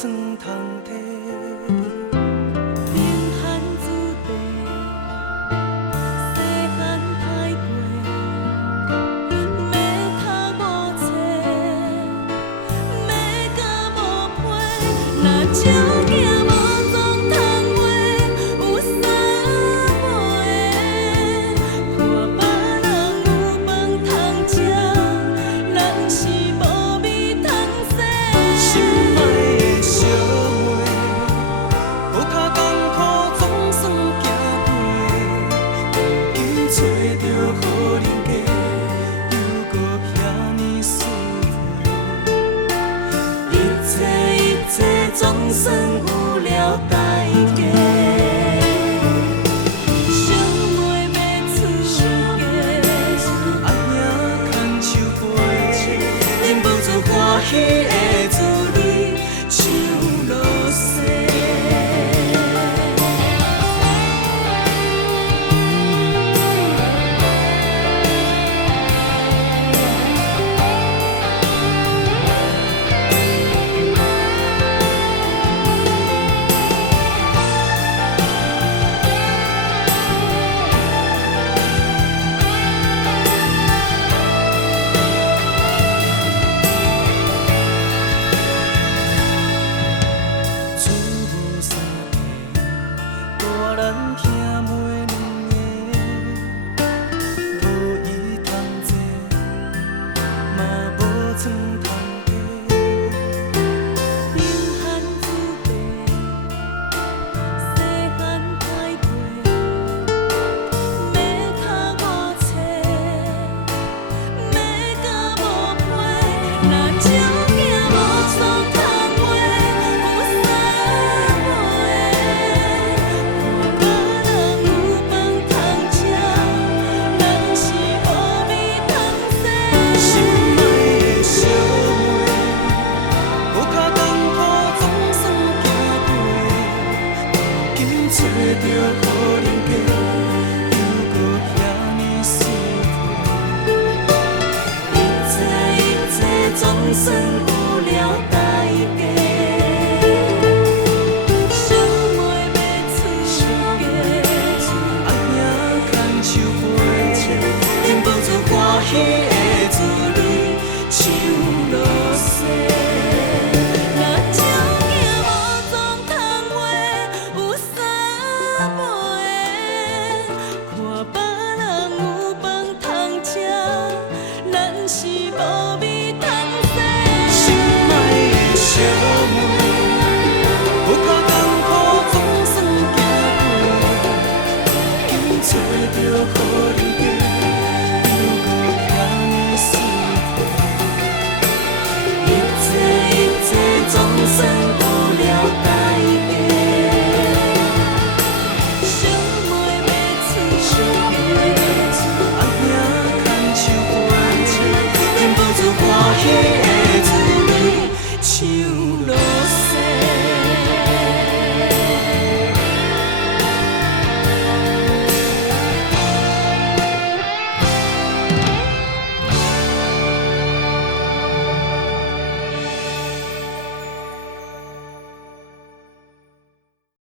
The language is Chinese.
装通摕。贫寒子弟，细汉歹过，要读无册，要教无批，若少囝无装通话，有啥买？看别人有饭通吃，咱是无米通洗。心爱的小妹，无脚艰苦总算行过，今找着好人家，又搁遐尼舒服。一切总算有了代价。小妹要出嫁，阿兄牵手陪，忍不住欢喜的滋味，像落雪。厝无三个，大人兄妹两个，无伊通坐，嘛无床通摕。贫寒子弟，细汉歹过，要读无册，要教无批，若少囝无装通话，有啥买？看别人有饭通吃，咱是无米通洗。心爱的小妹，无脚艰苦总算行过，今找着好人家，又搁遐尼舒服。一切总算有了代价。小妹要出嫁，阿兄牵手陪，忍不住欢喜的滋味，像落雪。若少囝无装通话，有啥买？看别人有饭通吃，咱是无米通洗。心爱的小妹，无脚艰苦总算行过，今找着好人家，又搁遐尼舒服。一切总算有了代价。小妹要出嫁，阿兄牵手陪，忍不住欢喜。